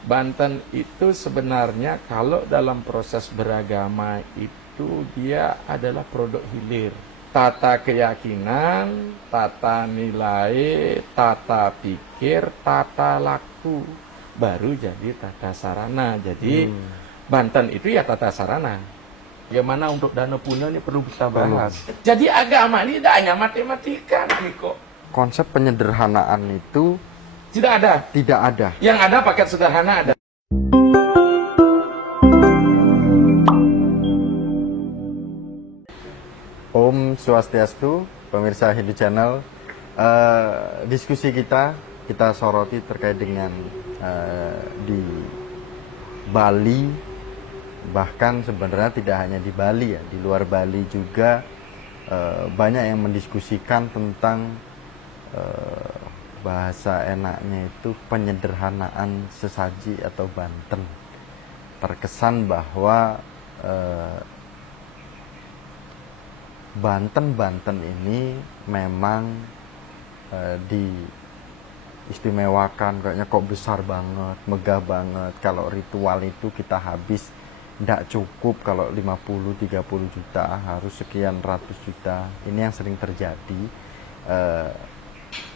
Banten itu sebenarnya kalau dalam proses beragama itu dia adalah produk hilir. Tata keyakinan, tata nilai, tata pikir, tata laku, baru jadi tata sarana. Jadi Banten itu ya tata sarana. Bagaimana untuk dana punya ini perlu kita bahas. Jadi agama ini tidak hanya matematika, Niko. Konsep penyederhanaan itu Tidak ada. tidak ada. Yang ada paket sederhana ada. Om Swastiastu, pemirsa Hindu Channel. Diskusi kita soroti terkait dengan di Bali, bahkan sebenarnya tidak hanya di Bali ya, di luar Bali juga banyak yang mendiskusikan tentang bahasa enaknya itu penyederhanaan sesaji atau Banten. Terkesan bahwa Banten ini memang diistimewakan, kayaknya kok besar banget, megah banget. Kalau ritual itu kita habis tidak cukup, kalau 50-30 juta harus sekian ratus juta. Ini yang sering terjadi,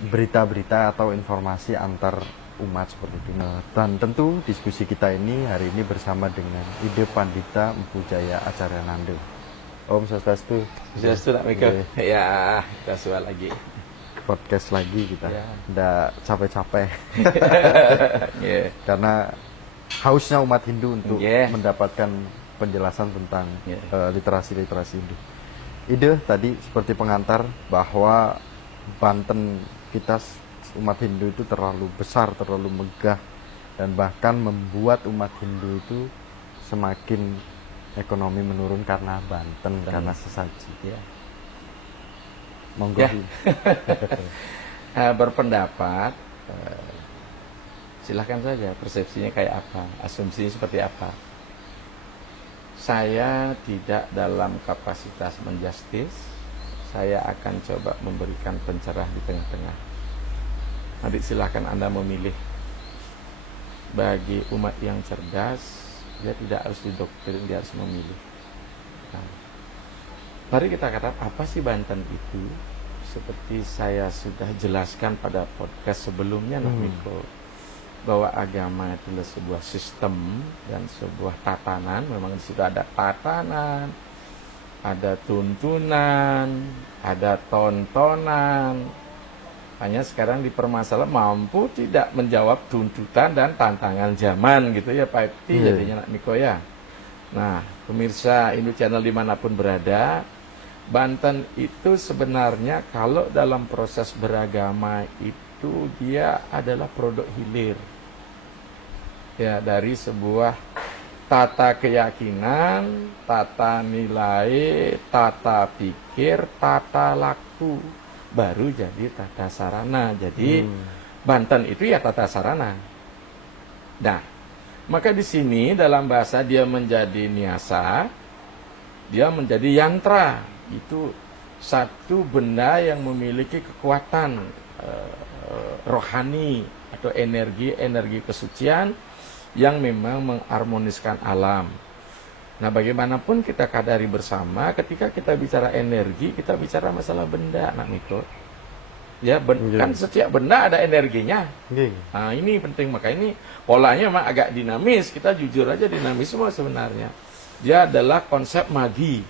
berita-berita atau informasi antar umat seperti itu. Dan tentu diskusi kita ini hari ini bersama dengan Ide Pandita Empu Jaya Acaryananda. Om Swastiastu. Swastiastu, Nak Miko. Ya, kita suara lagi. Podcast lagi kita. Ya. Nggak capek-capek. Yeah. Karena hausnya umat Hindu untuk Yeah. mendapatkan penjelasan tentang Yeah. literasi-literasi Hindu. Ide tadi seperti pengantar bahwa Banten kita umat Hindu itu terlalu besar, terlalu megah, dan bahkan membuat umat Hindu itu semakin ekonomi menurun karena Banten, karena sesaji. Ya. Monggo. Ya. Berpendapat, silahkan saja persepsinya kayak apa, asumsinya seperti apa. Saya tidak dalam kapasitas menjustis, saya akan coba memberikan pencerah di tengah-tengah. Nanti silahkan Anda memilih. Bagi umat yang cerdas, dia tidak harus didoktrin, dia harus memilih. Nah, mari kita katakan apa sih Banten itu? Seperti saya sudah jelaskan pada podcast sebelumnya, Nak Miko, bahwa agama itu adalah sebuah sistem dan sebuah tatanan. Memang sudah ada tatanan, ada tuntunan, ada tontonan. Hanya sekarang dipermasalahkan mampu tidak menjawab tuntutan dan tantangan zaman gitu ya Pak Epti, jadinya Nak Miko ya. Nah, pemirsa Hindu Channel dimanapun berada, Banten itu sebenarnya kalau dalam proses beragama itu dia adalah produk hilir. Ya, dari sebuah tata keyakinan, tata nilai, tata pikir, tata laku, baru jadi tata sarana. Jadi Banten itu ya tata sarana. Nah, maka di sini dalam bahasa dia menjadi niasa, dia menjadi yantra. Itu satu benda yang memiliki kekuatan rohani atau energi kesucian yang memang mengharmoniskan alam. Nah, bagaimanapun kita kadari bersama, ketika kita bicara energi, kita bicara masalah benda, Nak Miko. Ya, kan setiap benda ada energinya. Nah, ini penting, maka ini polanya memang agak dinamis. Kita jujur aja dinamisme sebenarnya. Dia adalah konsep magi.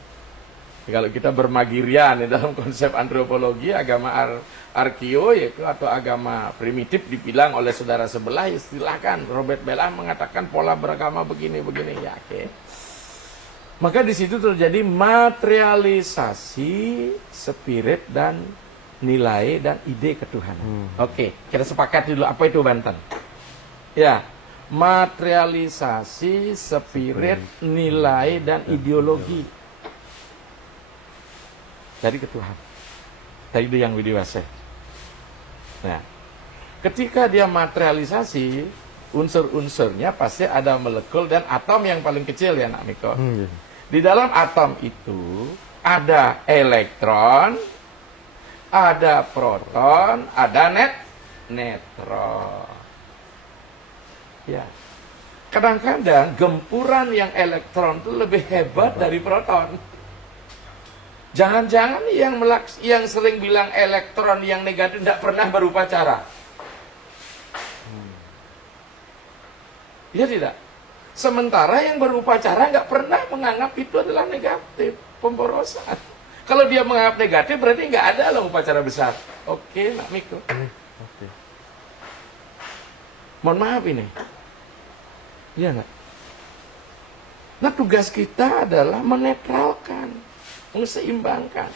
Kalau kita bermagirian dalam konsep antropologi, agama arkeo yaitu atau agama primitif dibilang oleh saudara sebelah, ya silahkan. Robert Bellah mengatakan pola beragama begini-begini, ya oke. Maka di situ terjadi materialisasi spirit dan nilai dan ide ketuhanan. Oke, kita sepakat dulu apa itu Banten. Ya, materialisasi spirit, nilai dan ideologi dari ketuhanan. Tadi itu yang widiwasa. Nah, ketika dia materialisasi, unsur-unsurnya pasti ada molekul dan atom yang paling kecil ya Nak Miko. Di dalam atom itu ada elektron, ada proton, ada neutron. Ya. Kadang-kadang gempuran yang elektron itu lebih hebat dari proton. Jangan-jangan yang sering bilang elektron yang negatif tidak pernah berupacara. Ya tidak. Sementara yang berupacara nggak pernah menganggap itu adalah negatif, pemborosan. Kalau dia menganggap negatif berarti nggak ada loh upacara besar. Oke, Nak Miko. Oke. Mohon maaf ini. Iya nggak? Nah tugas kita adalah menetralkan, menseimbangkan.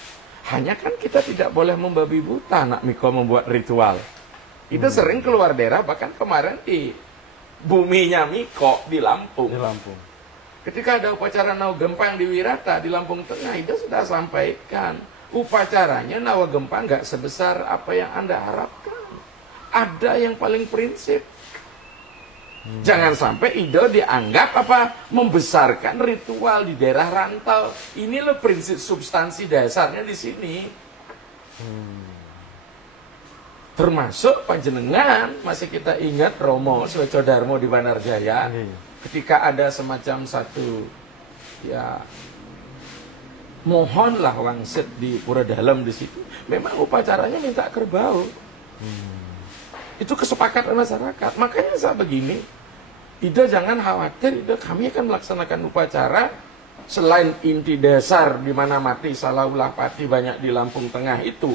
Hanya kan kita tidak boleh membabi buta, Nak Miko, membuat ritual. Itu sering keluar daerah, bahkan kemarin di buminya Miko di Lampung. Di Lampung. Ketika ada upacara Nawa Gempa yang di Wirata di Lampung Tengah, itu sudah sampaikan. Upacaranya Nawa Gempa nggak sebesar apa yang Anda harapkan. Ada yang paling prinsip. Jangan sampai ide dianggap membesarkan ritual di daerah rantau. Ini loh prinsip substansi dasarnya di sini. Termasuk panjenengan, masih kita ingat Romo Swecodarmo di Banarjaya, ketika ada semacam satu mohonlah wangsit di Pura Dalam di situ. Memang upacaranya minta kerbau. Itu kesepakatan masyarakat. Makanya saya begini, Ida jangan khawatir, Ida kami akan melaksanakan upacara selain inti dasar di mana mati salaulah pati banyak di Lampung Tengah itu.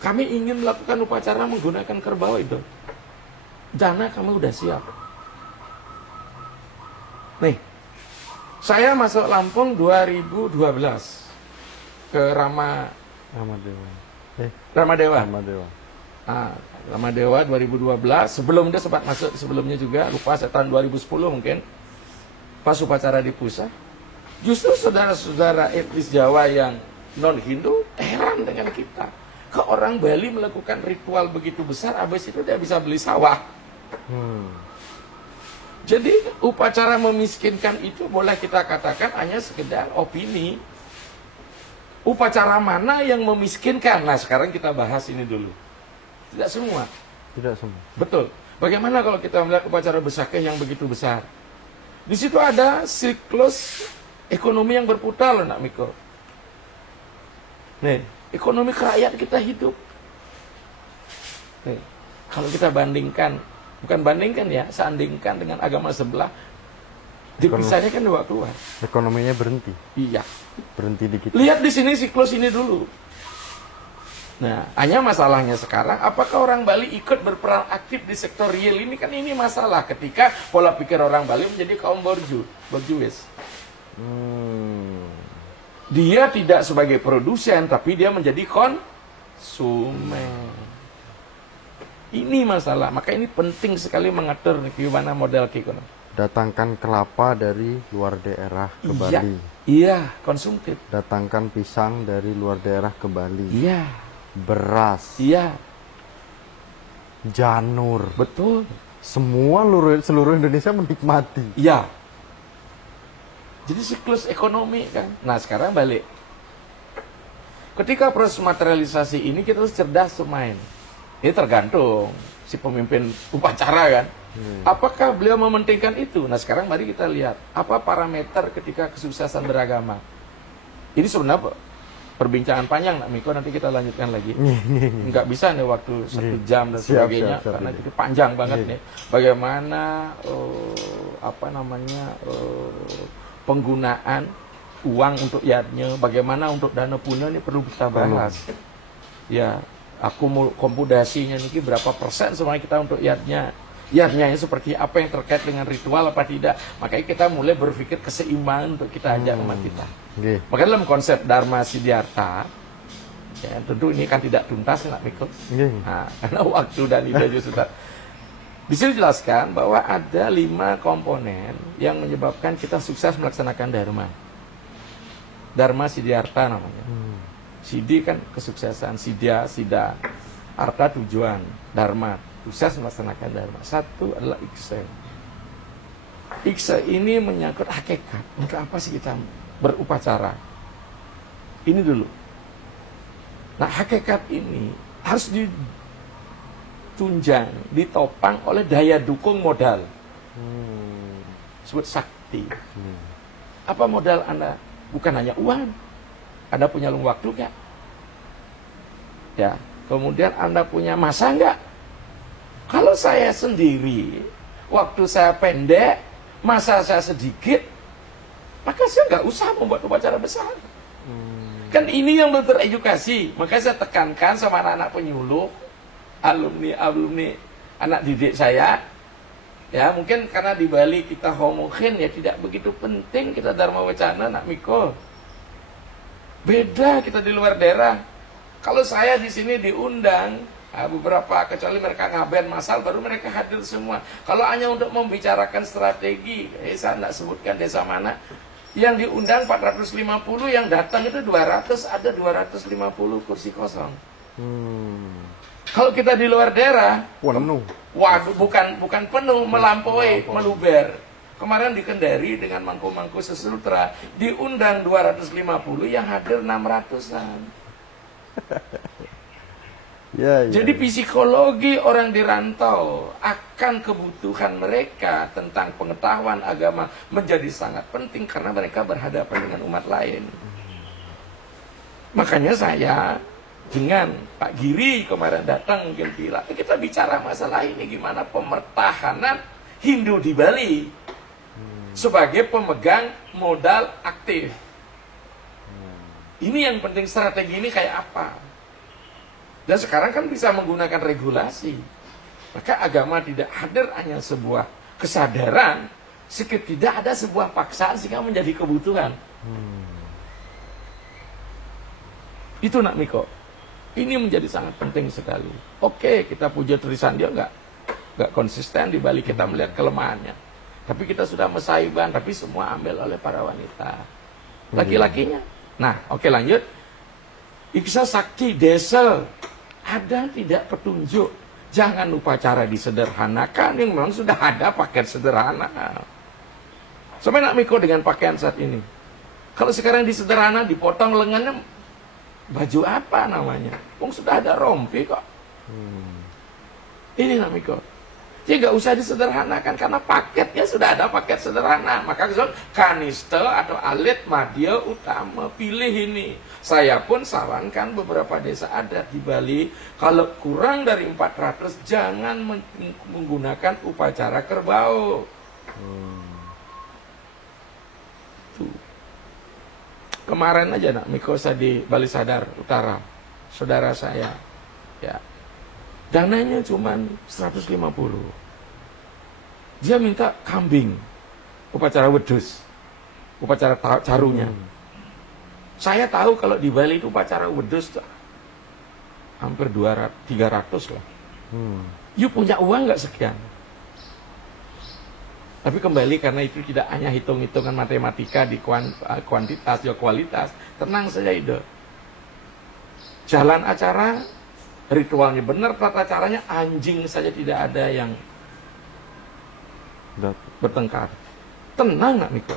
Kami ingin melakukan upacara menggunakan kerbau itu. Dana kami udah siap. Nih, saya masuk Lampung 2012 ke Ramadewa. Ramadewa. Ramadewa 2012. Sebelum dia sempat masuk sebelumnya juga, lupa saya tahun 2010 mungkin. Pas upacara di Pusat. Justru saudara-saudara etnis Jawa yang non-Hindu heran dengan kita. Ke orang Bali melakukan ritual begitu besar, habis itu dia bisa beli sawah. Jadi upacara memiskinkan itu boleh kita katakan hanya sekedar opini. Upacara mana yang memiskinkan? Nah sekarang kita bahas ini dulu. Tidak semua. Tidak semua. Betul. Bagaimana kalau kita melihat upacara besakeh yang begitu besar? Di situ ada siklus ekonomi yang berputar loh, Nak Miko. Nih, ekonomi kerakyat kita hidup. Nih, kalau kita bandingkan, bukan bandingkan ya, sandingkan dengan agama sebelah, dipisahnya kan dua keluar. Ekonominya berhenti. Iya. Berhenti dikit. Lihat di sini siklus ini dulu. Nah, hanya masalahnya sekarang, apakah orang Bali ikut berperan aktif di sektor real ini? Kan ini masalah ketika pola pikir orang Bali menjadi kaum borjuis. Dia tidak sebagai produsen, tapi dia menjadi konsumen. Ini masalah, maka ini penting sekali mengatur gimana model ekonomi. Datangkan kelapa dari luar daerah ke Bali. Iya, konsumtif. Datangkan pisang dari luar daerah ke Bali. Iya. Beras. Iya. Janur. Betul. Semua seluruh Indonesia menikmati. Iya. Jadi siklus ekonomi kan. Nah sekarang balik. Ketika proses materialisasi ini kita harus cerdas bermain. Ini tergantung si pemimpin upacara kan. Apakah beliau mementingkan itu? Nah sekarang mari kita lihat. Apa parameter ketika kesuksesan beragama? Ini sebenarnya perbincangan panjang, Nak Miko, nanti kita lanjutkan lagi. Nggak bisa nih waktu 1 jam dan sebagainya, siap, karena itu panjang banget nih. Bagaimana penggunaan uang untuk yadnya, bagaimana untuk dana punya ini perlu kita bahas. Ya, komputasinya ini berapa persen semuanya kita untuk yadnya. Yadnya ini seperti apa yang terkait dengan ritual apa tidak. Makanya kita mulai berpikir keseimbangan untuk kita ajak umat kita. Maka dalam konsep Dharma Siddhartha, ya, tentu ini kan tidak tuntas, Nak Miko. Nah, karena waktu dan ide sudah. Bisa dijelaskan bahwa ada 5 komponen yang menyebabkan kita sukses melaksanakan Dharma. Dharma Siddhartha namanya. Siddhi kan kesuksesan, Siddha, Artha tujuan, Dharma, sukses melaksanakan Dharma. 1 adalah Iksa. Iksa ini menyangkut hakikat. Untuk apa sih kita berupacara? Ini dulu. Nah, hakikat ini harus ditunjang, ditopang oleh daya dukung modal. Disebut sakti. Apa modal Anda? Bukan hanya uang. Anda punya waktu nggak? Ya. Kemudian Anda punya masa nggak? Kalau saya sendiri, waktu saya pendek, masa saya sedikit, maka saya nggak usah membuat upacara besar. Kan ini yang belum teredukasi. Maka saya tekankan sama anak-anak penyuluh, alumni anak didik saya. Ya mungkin karena di Bali kita homogen, ya tidak begitu penting kita Dharma Wacana, nak Miko. Beda kita di luar daerah. Kalau saya di sini diundang, beberapa kecuali mereka ngaben masal baru mereka hadir semua. Kalau hanya untuk membicarakan strategi, saya tidak sebutkan desa mana, yang diundang 450, yang datang itu 200, ada 250 kursi kosong. Kalau kita di luar daerah, penuh. Waduh, bukan penuh, melampaui, meluber. Kemarin di Kendari dengan mangku-mangku sesutra diundang 250, yang hadir 600-an. Ya. Jadi psikologi orang di rantau akan kebutuhan mereka tentang pengetahuan agama menjadi sangat penting karena mereka berhadapan dengan umat lain. Makanya saya dengan Pak Giri kemarin datang mungkin bilang, kita bicara masalah ini gimana pemertahanan Hindu di Bali sebagai pemegang modal aktif. Ini yang penting, strategi ini kayak apa. Dan sekarang kan bisa menggunakan regulasi. Maka agama tidak hadir hanya sebuah kesadaran, tidak ada sebuah paksaan sehingga menjadi kebutuhan. Itu nak Miko. Ini menjadi sangat penting sekali. Oke, kita puja tulisan dia nggak konsisten, di Bali kita melihat kelemahannya. Tapi kita sudah mesaiban, tapi semua ambil oleh para wanita. Laki-lakinya. Nah, oke lanjut. Iksa sakti desa. Ada tidak petunjuk. Jangan upacara disederhanakan, yang memang sudah ada paket sederhana. Sampai nak Miko dengan pakaian saat ini. Kalau sekarang disederhana, dipotong lengannya, baju apa namanya? Sudah ada rompi kok. Ini nak Miko. Jadi nggak usah disederhanakan karena paketnya sudah ada paket sederhana. Maka kanista atau alit madya utama, pilih ini. Saya pun sarankan beberapa desa adat di Bali, kalau kurang dari 400 jangan menggunakan upacara kerbau. Tuh. Kemarin aja nak Miko saya di Bali Sadar Utara, saudara saya, ya. Dananya cuma 150. Dia minta kambing, upacara wedus, upacara carunya. Saya tahu kalau di Bali itu upacara wedus hampir 200-300 lah. You punya uang nggak sekian? Tapi kembali karena itu tidak hanya hitung-hitungan matematika di kuantitas, ya kualitas. Tenang saja itu. Jalan acara, ritualnya benar, tata caranya, anjing saja tidak ada yang bertengkar. Tenang nak Miko.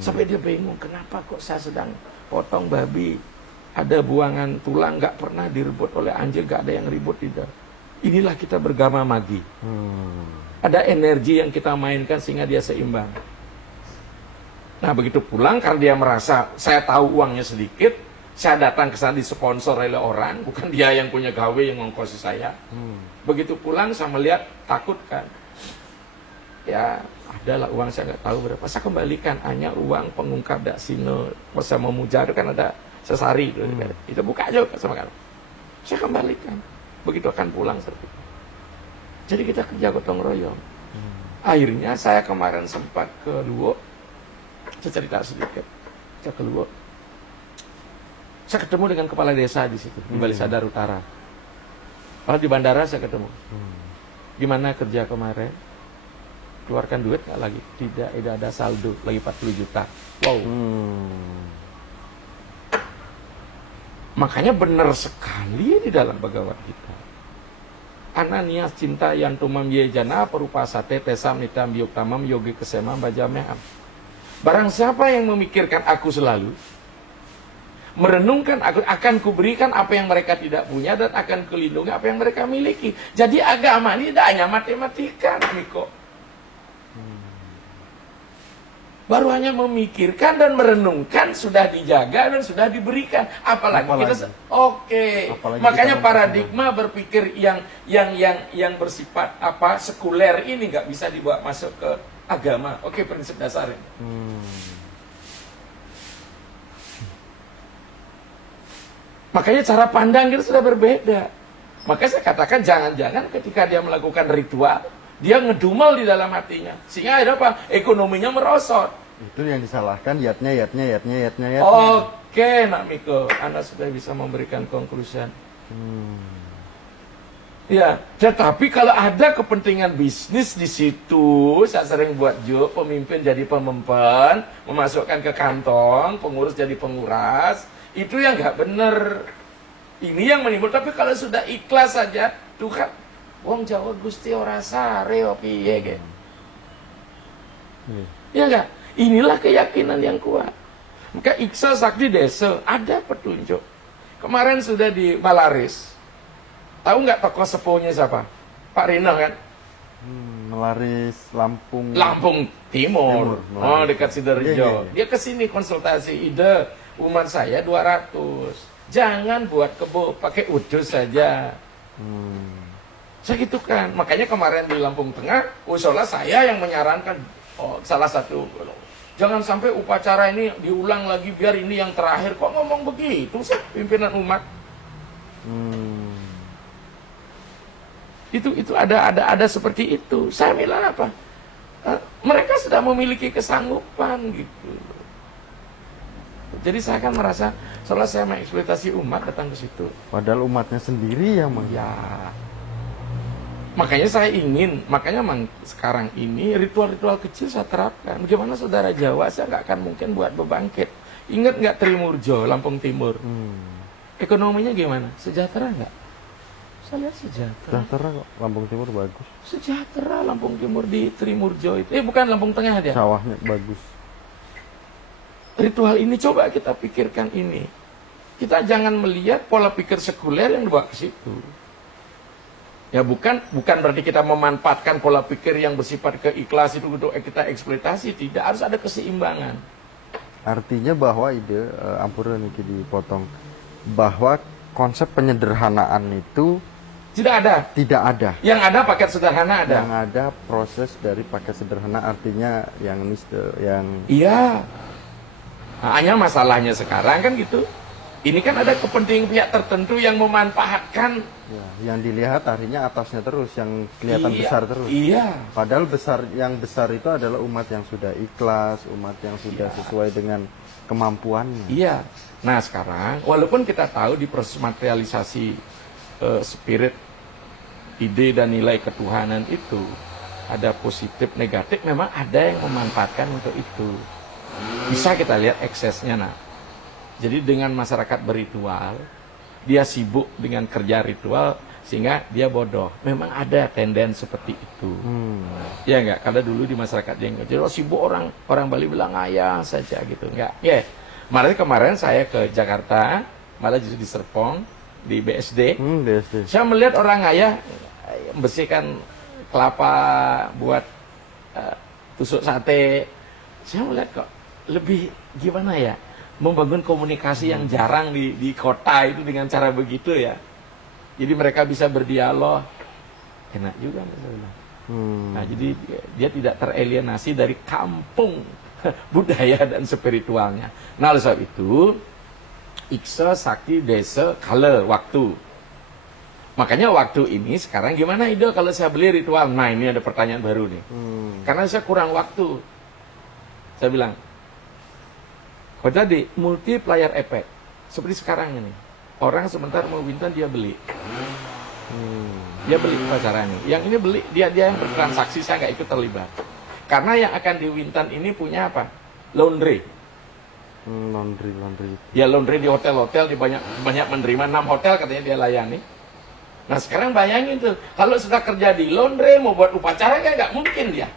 Sampai dia bingung, kenapa kok saya sedang potong babi, ada buangan tulang, nggak pernah direbut oleh anjing, nggak ada yang ribut, tidak. Inilah kita bergama magi. Ada energi yang kita mainkan sehingga dia seimbang. Nah begitu pulang, karena dia merasa saya tahu uangnya sedikit, saya datang ke sana disponsor oleh orang, bukan dia yang punya gawe yang ngongkosi saya. Begitu pulang saya melihat, takut kan. Ya adalah uang saya nggak tahu berapa, saya kembalikan hanya uang pengungkap daksina, saya memuja itu kan ada sesari itu buka aja sama kan, saya kembalikan. Begitu akan pulang seperti itu. Jadi kita kerja gotong royong. Akhirnya saya kemarin sempat ke Luwo, saya cerita sedikit, saya ke Luwo, saya ketemu dengan kepala desa di situ di Bali Sadar Utara. Kalau di bandara saya ketemu, gimana kerja kemarin? Keluarkan duit nggak lagi? Tidak ada saldo, lagi 40 juta. Wow. Makanya benar sekali di dalam Bhagavad Gita. Ananias cinta yang tumam yejana perupa sate tesam nitam yuktamam yogi kesemam bajameham. Barang siapa yang memikirkan aku selalu, merenungkan aku, akan kuberikan apa yang mereka tidak punya dan akan kulindungi apa yang mereka miliki. Jadi agama ini tidak hanya matematika, Miko. Baru hanya memikirkan dan merenungkan sudah dijaga dan sudah diberikan. Apalagi kita Apalagi makanya kita paradigma berpikir yang bersifat sekuler ini nggak bisa dibawa masuk ke agama. Prinsip dasarnya. Makanya cara pandang kita sudah berbeda. Makanya saya katakan jangan-jangan ketika dia melakukan ritual, dia ngedumel di dalam hatinya. Sehingga ada ekonominya merosot. Itu yang disalahkan, yatnya. Oke, Nak Miko, Anda sudah bisa memberikan conclusion. Ya, tetapi kalau ada kepentingan bisnis di situ, saya sering buat joke, pemimpin jadi pemempen, memasukkan ke kantong, pengurus jadi penguras, itu yang nggak bener. Ini yang menimbul. Tapi kalau sudah ikhlas saja, Tuhan, wong Jawa Gusti ora sare piye ge. Ya enggak? Inilah keyakinan yang kuat. Maka Iksa Sakti Desa ada petunjuk. Kemarin sudah di Malaris. Tahu nggak tokoh sepuhnya siapa? Pak Rino kan? Melaris Lampung. Lampung Timur. Dekat Sidoarjo. Iya. Dia kesini konsultasi ide umat saya 200. Jangan buat kebo, pakai udus saja. Saya gitu kan. Makanya kemarin di Lampung Tengah, usulnya saya yang menyarankan salah satu. Jangan sampai upacara ini diulang lagi biar ini yang terakhir. Kok ngomong begitu sih pimpinan umat? Itu ada seperti itu. Saya bilang apa? Mereka sudah memiliki kesanggupan gitu. Jadi saya kan merasa seolah saya mengeksploitasi umat datang ke situ. Padahal umatnya sendiri yang Ya. Makanya saya ingin, sekarang ini ritual-ritual kecil saya terapkan. Bagaimana saudara Jawa, saya nggak akan mungkin buat bebangkit. Ingat nggak Trimurjo, Lampung Timur? Ekonominya gimana? Sejahtera nggak? Saya lihat sejahtera. Sejahtera kok, Lampung Timur bagus. Sejahtera Lampung Timur di Trimurjo itu. Bukan Lampung Tengah dia. Sawahnya bagus. Ritual ini coba kita pikirkan ini. Kita jangan melihat pola pikir sekuler yang dibawa ke situ. Ya bukan berarti kita memanfaatkan pola pikir yang bersifat keikhlas itu untuk kita eksploitasi. Tidak, harus ada keseimbangan. Artinya bahwa ampura nih dipotong, bahwa konsep penyederhanaan itu tidak ada. Yang ada paket sederhana ada. Yang ada proses dari paket sederhana, artinya yang Iya. Nah, hanya masalahnya sekarang kan gitu. Ini kan ada kepentingan pihak tertentu yang memanfaatkan. Ya, yang dilihat akhirnya atasnya terus, yang kelihatan besar terus. Iya. Padahal yang besar itu adalah umat yang sudah ikhlas, umat yang sudah sesuai dengan kemampuannya. Iya. Nah sekarang, walaupun kita tahu di proses materialisasi spirit, ide dan nilai ketuhanan itu ada positif, negatif, memang ada yang memanfaatkan untuk itu. Bisa kita lihat eksesnya, nah. Jadi dengan masyarakat berritual, dia sibuk dengan kerja ritual sehingga dia bodoh. Memang ada tendensi seperti itu. Ya enggak? Karena dulu di masyarakat yang jadi sibuk orang Bali bilang ayah saja gitu, enggak? Ya. Kemarin saya ke Jakarta, malah justru di Serpong, di BSD. BSD. Saya melihat orang ayah membersihkan kelapa buat tusuk sate. Saya melihat kok lebih gimana ya? Membangun komunikasi yang jarang di kota itu dengan cara begitu ya. Jadi mereka bisa berdialog. Enak juga misalnya. Nah, jadi dia tidak teralienasi dari kampung budaya dan spiritualnya. Nah, oleh sebab itu Iksa Sakti Desa Kala waktu. Makanya waktu ini sekarang gimana ide kalau saya beli ritual? Nah, ini ada pertanyaan baru nih. Karena saya kurang waktu. Saya bilang, kok tadi multiplier effect seperti sekarang ini, orang sebentar mau wintan dia beli, dia beli pacaran ini, yang ini beli dia yang bertransaksi, saya nggak ikut terlibat, karena yang akan diwintan ini punya apa? Laundry. Ya laundry di hotel-hotel, di banyak menerima 6 hotel katanya dia layani. Nah sekarang bayangin tuh, kalau sudah kerja di laundry mau buat upacara kan nggak mungkin dia.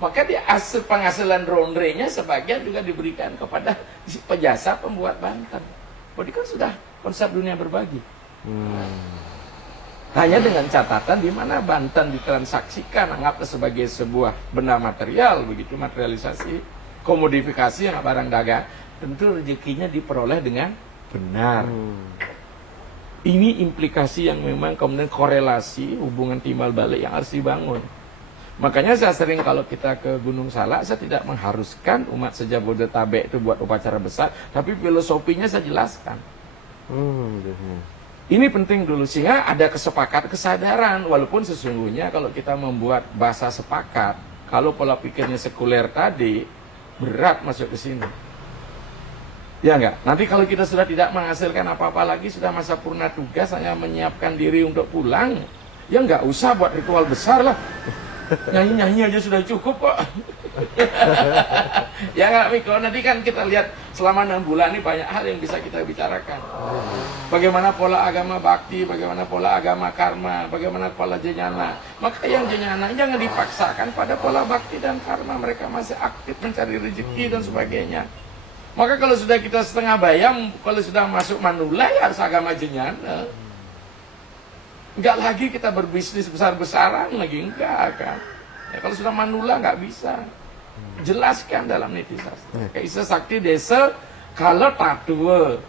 Maka dia penghasilan laundry-nya sebagian juga diberikan kepada penjasa pembuat banten. Jadi kan sudah konsep dunia berbagi. Hanya dengan catatan di mana Banten ditransaksikan anggaplah sebagai sebuah benda material, begitu materialisasi, komodifikasi yang barang dagang, tentu rezekinya diperoleh dengan benar. Ini implikasi yang memang kemudian korelasi hubungan timbal balik yang harus dibangun. Makanya saya sering kalau kita ke Gunung Salak, saya tidak mengharuskan umat Sejabodetabek itu buat upacara besar, tapi filosofinya saya jelaskan. Ini penting dulu, sehingga ada kesadaran, walaupun sesungguhnya kalau kita membuat bahasa sepakat, kalau pola pikirnya sekuler tadi, berat masuk ke sini. Ya enggak? Nanti kalau kita sudah tidak menghasilkan apa-apa lagi, sudah masa purna tugas, hanya menyiapkan diri untuk pulang, ya enggak usah buat ritual besar lah. Nyanyi-nyanyi aja sudah cukup kok. Ya enggak, Miko? Nanti kan kita lihat selama 6 bulan ini banyak hal yang bisa kita bicarakan. Bagaimana pola agama bakti, bagaimana pola agama karma, bagaimana pola jenjana. Maka yang jenjana jangan dipaksakan pada pola bakti dan karma. Mereka masih aktif mencari rezeki dan sebagainya. Maka kalau sudah kita setengah bayam, kalau sudah masuk manula ya harus agama jenjana. Enggak lagi kita berbisnis besar-besaran lagi, enggak kan. Ya, kalau sudah manula enggak bisa. Jelaskan dalam niti sastra. Kaisa sakti desa kalau tatua.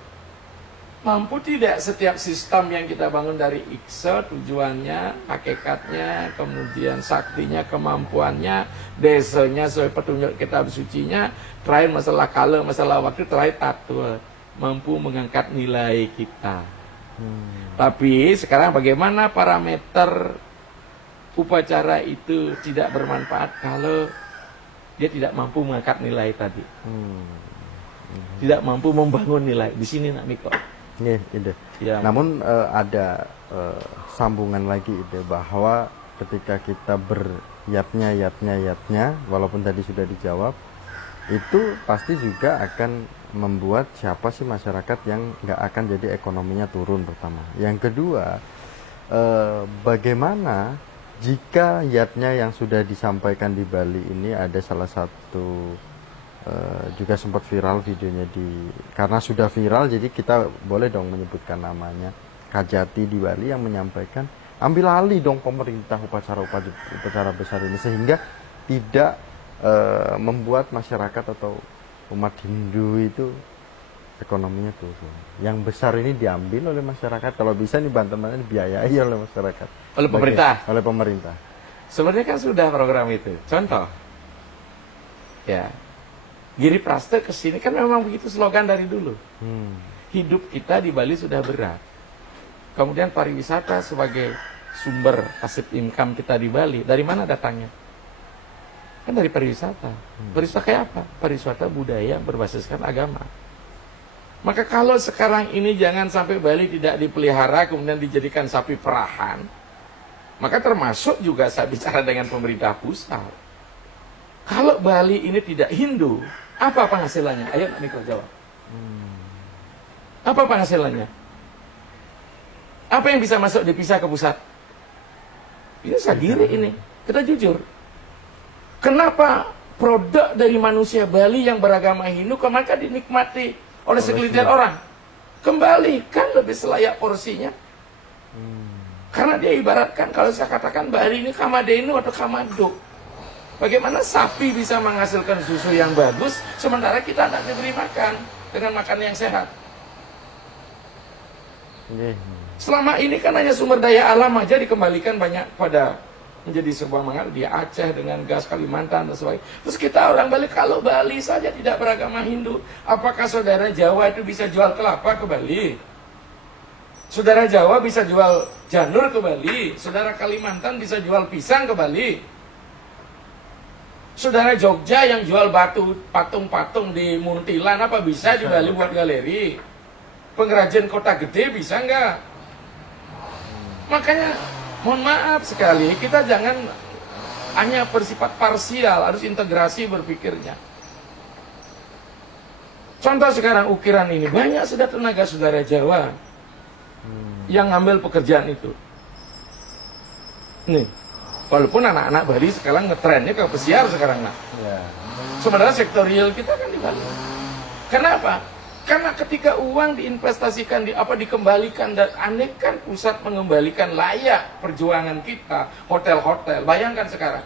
Mampu tidak setiap sistem yang kita bangun dari iksa, tujuannya, hakikatnya, kemudian saktinya, kemampuannya, desanya sesuai petunjuk kitab sucinya, terakhir masalah kala, masalah waktu, terakhir tatua. Mampu mengangkat nilai kita. Tapi sekarang bagaimana parameter upacara itu tidak bermanfaat kalau dia tidak mampu mengangkat nilai tadi, tidak mampu membangun nilai. Di sini nak Miko. Ya. Namun ada sambungan lagi ide bahwa ketika kita yatnya, walaupun tadi sudah dijawab, itu pasti juga akan membuat siapa sih masyarakat yang nggak akan jadi ekonominya turun pertama. Yang kedua, bagaimana jika yatnya yang sudah disampaikan di Bali ini ada salah satu juga sempat viral videonya karena sudah viral jadi kita boleh dong menyebutkan namanya, Kajati di Bali yang menyampaikan ambil alih dong pemerintah upacara besar ini sehingga tidak membuat masyarakat atau umat Hindu itu ekonominya turun. Yang besar ini diambil oleh masyarakat, kalau bisa nih Banten dibiayai oleh masyarakat, oleh pemerintah. Oleh pemerintah. Sebenarnya kan sudah program itu. Contoh, ya Giri Praste kesini kan memang begitu slogan dari dulu. Hidup kita di Bali sudah berat. Kemudian pariwisata sebagai sumber passive income kita di Bali, dari mana datangnya? Kan dari pariwisata. Pariwisata kayak apa? Pariwisata budaya berbasiskan agama. Maka kalau sekarang ini jangan sampai Bali tidak dipelihara kemudian dijadikan sapi perahan, maka termasuk juga saya bicara dengan pemerintah pusat. Kalau Bali ini tidak Hindu, apa penghasilannya? Ayo Niko jawab. Apa penghasilannya? Apa yang bisa masuk dipisah ke pusat? Ini sagiri ini. Kita jujur. Kenapa produk dari manusia Bali yang beragama Hindu maka dinikmati oleh segelintir orang? Kembalikan lebih selayak porsinya. Karena dia ibaratkan, kalau saya katakan Bali ini kamadenu atau kamado. Bagaimana sapi bisa menghasilkan susu yang bagus, sementara kita tidak diberi makan dengan makan yang sehat. Selama ini kan hanya sumber daya alam aja dikembalikan banyak pada menjadi sebuah mangat di Aceh dengan gas Kalimantan dan sebagainya. Terus kita orang Bali, kalau Bali saja tidak beragama Hindu, apakah saudara Jawa itu bisa jual kelapa ke Bali? Saudara Jawa bisa jual janur ke Bali? Saudara Kalimantan bisa jual pisang ke Bali? Saudara Jogja yang jual batu patung-patung di Muntilan apa bisa di Bali buat galeri? Pengrajin kota gede bisa nggak? Makanya mohon maaf sekali, kita jangan hanya bersifat parsial, harus integrasi berpikirnya. Contoh sekarang ukiran ini, banyak sudah tenaga saudara Jawa yang ngambil pekerjaan itu. Nih, walaupun anak-anak Bali sekarang ngetrennya ke pesiar sekarang. Sebenarnya sektorial kita kan di Bali. Kenapa? Karena ketika uang diinvestasikan, dikembalikan, dan aneh kan pusat mengembalikan layak perjuangan kita, hotel-hotel. Bayangkan sekarang,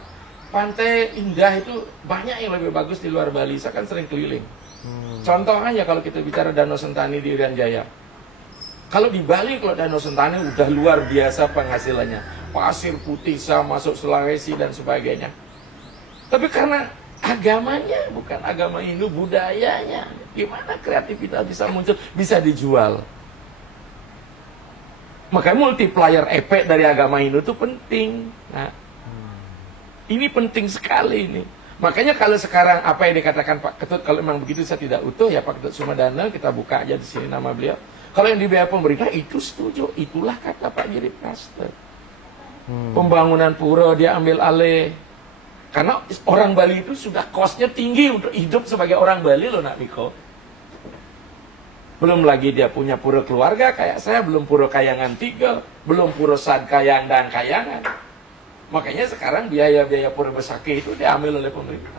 pantai indah itu banyak yang lebih bagus di luar Bali. Saya kan sering keliling. Contoh aja kalau kita bicara Danau Sentani di Irian Jaya. Kalau di Bali, kalau Danau Sentani udah luar biasa penghasilannya. Pasir putih masuk Sulawesi dan sebagainya. Tapi karena agamanya, bukan agama Hindu, budayanya. Gimana kreativitas bisa muncul, bisa dijual. Makanya multiplier efek dari agama Hindu itu penting. Nah, ini penting sekali ini. Makanya kalau sekarang apa yang dikatakan Pak Ketut, kalau memang begitu saya tidak utuh ya Pak Ketut Sumedana, kita buka aja di sini nama beliau. Kalau yang dibiayai pemerintah itu setuju, itulah kata Pak Giri Praste. Pembangunan pura dia ambil alih. Karena orang Bali itu sudah kosnya tinggi untuk hidup sebagai orang Bali loh Nak Miko. Belum lagi dia punya pura keluarga kayak saya, belum pura Kayangan 3, belum pura Sad Kayang dan Kayangan. Makanya sekarang biaya-biaya pura Besakih itu diambil oleh pemerintah.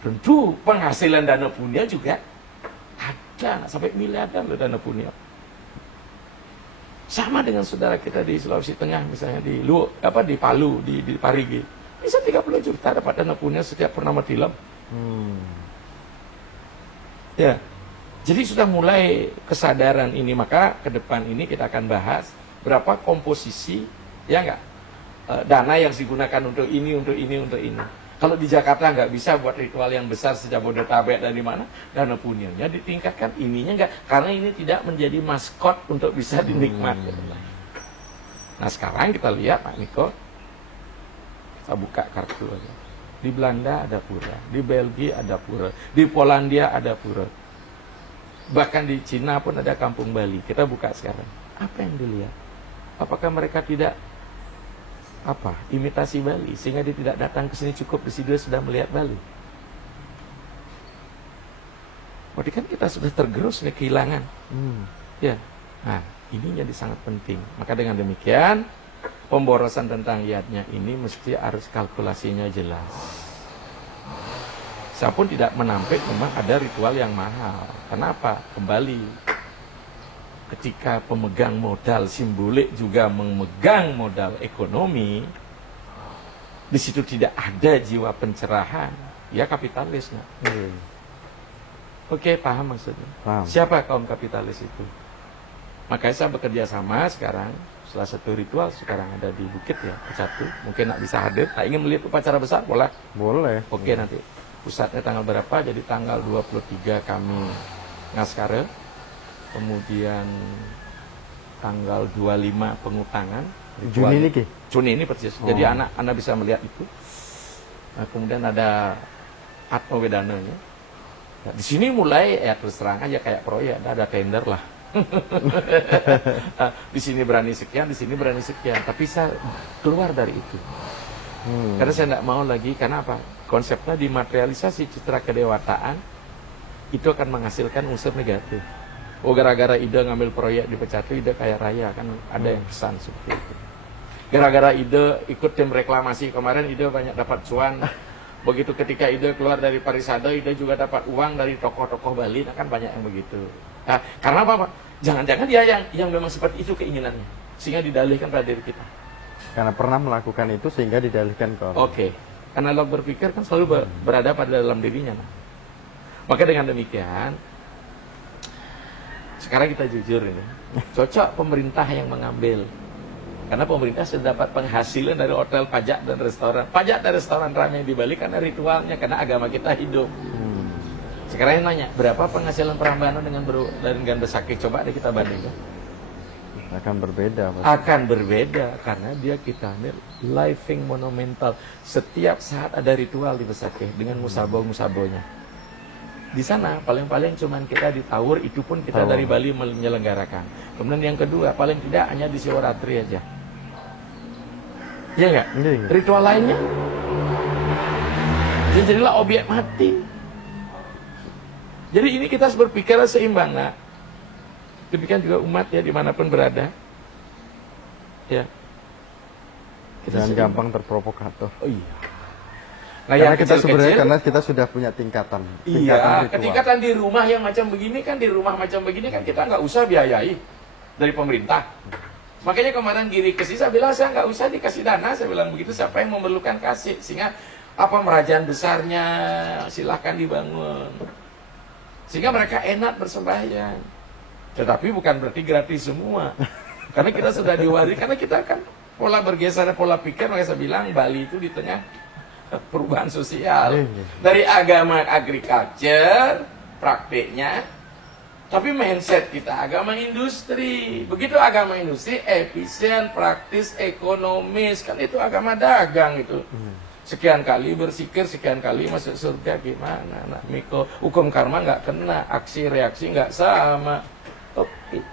Tentu penghasilan dana punya juga ada, sampai miliaran loh dana punya. Sama dengan saudara kita di Sulawesi Tengah misalnya di Palu, di Parigi. Bisa 30 juta dapat dana punya setiap purnama tilam. Ya. Jadi sudah mulai kesadaran ini, maka ke depan ini kita akan bahas berapa komposisi ya enggak dana yang digunakan untuk ini, untuk ini, untuk ini. Kalau di Jakarta nggak bisa buat ritual yang besar sejak Jabodetabek dan di mana, dana punyanya ditingkatkan, ininya nggak, karena ini tidak menjadi maskot untuk bisa dinikmati. Nah sekarang kita lihat Pak Niko, kita buka kartu aja. Di Belanda ada pura, di Belgia ada pura, di Polandia ada pura, bahkan di Cina pun ada kampung Bali. Kita buka sekarang, apa yang dilihat? Apakah mereka tidak imitasi Bali sehingga dia tidak datang ke sini, cukup di sini dia sudah melihat Bali? Berarti kan kita sudah tergerus nih kehilangan. Ya, nah ini jadi sangat penting. Maka dengan demikian pemborosan tentang yatnya ini mesti harus kalkulasinya jelas. Saya pun tidak menampik memang ada ritual yang mahal. Kenapa? Kembali, ketika pemegang modal simbolik juga memegang modal ekonomi, di situ tidak ada jiwa pencerahan, ya kapitalis. Oke, paham maksudnya? Paham. Siapa kaum kapitalis itu? Makanya saya bekerja sama sekarang. Salah satu ritual sekarang ada di Bukit ya, satu. Mungkin nak bisa hadir. Tak ingin melihat upacara besar, boleh? Boleh. Oke, nanti. Pusatnya tanggal berapa? Jadi tanggal 23 kami Ngaskara. Kemudian tanggal 25 pengutangan. Juni ini Ki? Juni ini persis. Jadi anak bisa melihat itu. Nah, kemudian ada Atma Wedananya. Nah, di sini mulai ya terus terang aja kayak proyek, ada tender lah. Di sini berani sekian, di sini berani sekian. Tapi saya keluar dari itu. Karena saya tidak mau lagi, karena apa? Konsepnya dimaterialisasi citra kedewataan itu akan menghasilkan unsur negatif. Oh, gara-gara ide ngambil proyek dipecat, ide kaya raya, kan ada yang kesan seperti itu. Gara-gara ide ikut tim reklamasi kemarin, ide banyak dapat cuan. Begitu ketika ide keluar dari Parisade, ide juga dapat uang dari tokoh-tokoh Bali, nah, kan banyak yang begitu. Nah, karena apa Pak? Jangan-jangan dia yang memang seperti itu keinginannya, sehingga didalihkan pada diri kita. Karena pernah melakukan itu sehingga didalihkan ke orang. Oke. Analog berpikir kan selalu berada pada dalam dirinya. Nah. Maka dengan demikian, sekarang kita jujur ini, cocok pemerintah yang mengambil. Karena pemerintah sudah dapat penghasilan dari hotel, pajak, dan restoran. Pajak dan restoran ramai di Bali karena ritualnya, karena agama kita hidup. Sekarang yang nanya, berapa penghasilan Prambanan dengan Besakih? Coba deh kita bandingkan. Akan berbeda. Pasti. Akan berbeda, karena dia kita living monumental. Setiap saat ada ritual di Besakih dengan musabo-musabonya. Di sana paling-paling cuman kita di Tawur, itu pun kita dari Bali menyelenggarakan. Kemudian yang kedua, paling tidak hanya di Siwaratri aja. Iya nggak? Ritual lainnya jadilah objek mati. Jadi ini kita harus berpikir seimbang. Nah, demikian juga umat ya dimanapun berada. Ya. Jangan gampang terprovokator. Oh iya. Nah, karena yang kita sebenarnya kecil-kecil, karena kita sudah punya tingkatan iya, ritual. ketingkatan di rumah yang macam begini kan, di rumah macam begini kan kita nggak usah biayai dari pemerintah. Makanya kemarin Giri Kesi saya bilang saya nggak usah dikasih dana, saya bilang begitu, siapa yang memerlukan kasih, sehingga apa merajaan besarnya silahkan dibangun, sehingga mereka enak bersembahyang. Tetapi bukan berarti gratis semua, karena kita sudah diwari, karena kita kan pola bergeser, pola pikir, makanya saya bilang Bali itu di tengah perubahan sosial dari agama agriculture prakteknya, tapi mindset kita agama industri. Begitu agama industri efisien, praktis, ekonomis, kan itu agama dagang itu. Sekian kali bersikir, sekian kali masuk surga, gimana nak Miko? Hukum karma nggak kena, aksi reaksi nggak sama. Oke.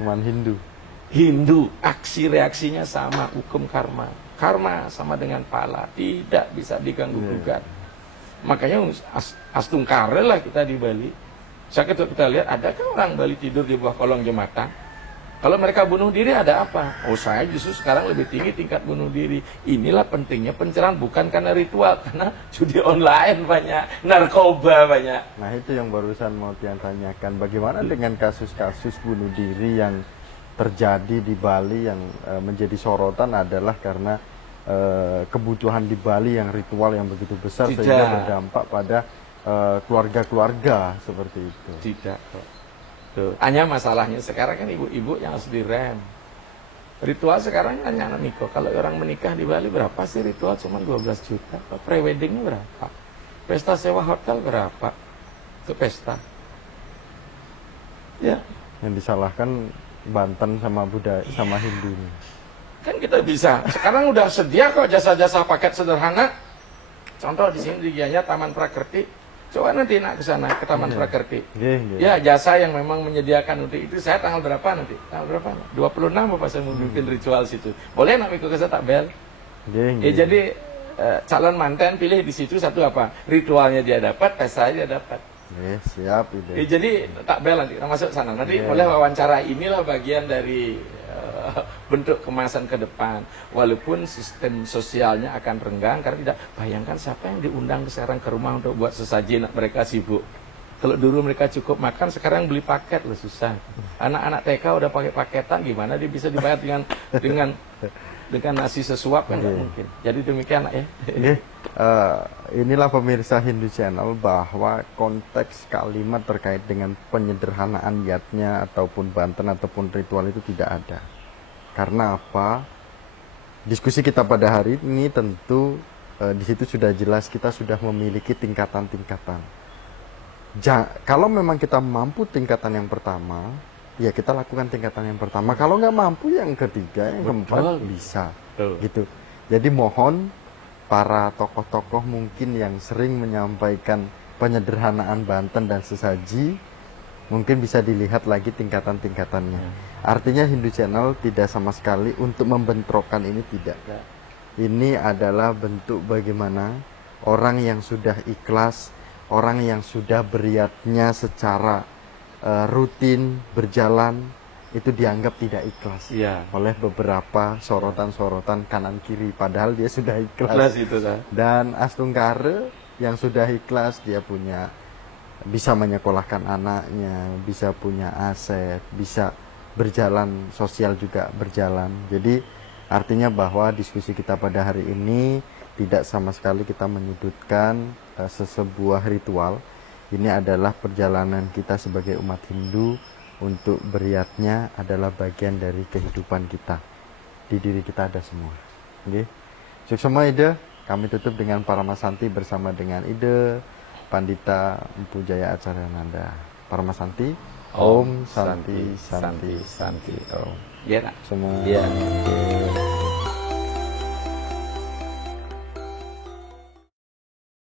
Cuman Hindu aksi reaksinya sama, hukum karma. Karma sama dengan pala, tidak bisa diganggu gugat. Makanya astungkare lah kita di Bali. Saya kita lihat, adakah orang Bali tidur di bawah kolong jembatan? Kalau mereka bunuh diri ada apa? Oh, saya justru sekarang lebih tinggi tingkat bunuh diri. Inilah pentingnya pencerahan, bukan karena ritual, karena judi online banyak, narkoba banyak. Nah, itu yang barusan mau Tian tanyakan, bagaimana dengan kasus-kasus bunuh diri yang terjadi di Bali yang menjadi sorotan adalah karena kebutuhan di Bali yang ritual yang begitu besar sehingga berdampak pada keluarga-keluarga seperti itu. Tidak kok. Tuh, hanya masalahnya sekarang kan ibu-ibu yang harus direm. Ritual sekarang hanya anak Miko. Kalau orang menikah di Bali berapa sih ritual? Cuma 12 juta. Pre-wedding berapa? Pesta sewa hotel berapa? Itu pesta. Ya. Yang disalahkan Banten sama budaya sama Hindu. Kan kita bisa. Sekarang udah sedia kok jasa-jasa paket sederhana. Contoh di sini di Gianyar Taman Prakerti. Coba nanti nak ke sana ke Taman Prakerti. Ya, jasa yang memang menyediakan untuk itu. Saya tanggal berapa nanti? Tanggal berapa? 26 Bapak saya memimpin ritual situ. Boleh nak ikut ke saya tak bel? Jadi calon mantan pilih di situ satu apa? Ritualnya dia dapat, pestanya dia dapat. Siap ide. Jadi tak bel nanti kita masuk sana. Nanti boleh wawancara, inilah bagian dari bentuk kemasan ke depan. Walaupun sistem sosialnya akan renggang karena tidak, bayangkan siapa yang diundang sekarang ke rumah untuk buat sesaji, mereka sibuk. Kalau dulu mereka cukup makan, sekarang beli paket loh, susah. Anak-anak TK udah pakai paketan, gimana dia bisa dibayar dengan nasi sesuap kan nggak mungkin. Jadi demikian ya. Inilah pemirsa Hindu Channel bahwa konteks kalimat terkait dengan penyederhanaan yatnya ataupun Banten ataupun ritual itu tidak ada. Karena apa? Diskusi kita pada hari ini tentu di situ sudah jelas kita sudah memiliki tingkatan-tingkatan. Kalau memang kita mampu tingkatan yang pertama, ya kita lakukan tingkatan yang pertama. Kalau nggak mampu yang ketiga, yang keempat bisa. Gitu. Jadi mohon para tokoh-tokoh mungkin yang sering menyampaikan penyederhanaan Banten dan sesaji, mungkin bisa dilihat lagi tingkatan-tingkatannya. Artinya Hindu Channel tidak sama sekali untuk membentrokkan ini, tidak. Ini adalah bentuk bagaimana orang yang sudah ikhlas, orang yang sudah beriatnya secara rutin berjalan, itu dianggap tidak ikhlas oleh beberapa sorotan-sorotan kanan kiri, padahal dia sudah ikhlas itu, dan astungkare yang sudah ikhlas, dia punya bisa menyekolahkan anaknya, bisa punya aset, bisa berjalan sosial juga berjalan. Jadi artinya bahwa diskusi kita pada hari ini tidak sama sekali kita menyudutkan sebuah ritual. Ini adalah perjalanan kita sebagai umat Hindu untuk beriatnya adalah bagian dari kehidupan kita. Di diri kita ada semua. Oke. Suksema Ide, kami tutup dengan Paramasanti bersama dengan Ide Pandita Empu Jaya Acaryananda. Paramasanti, Om Santi Santi Santi Om. Ya, semua. Ya.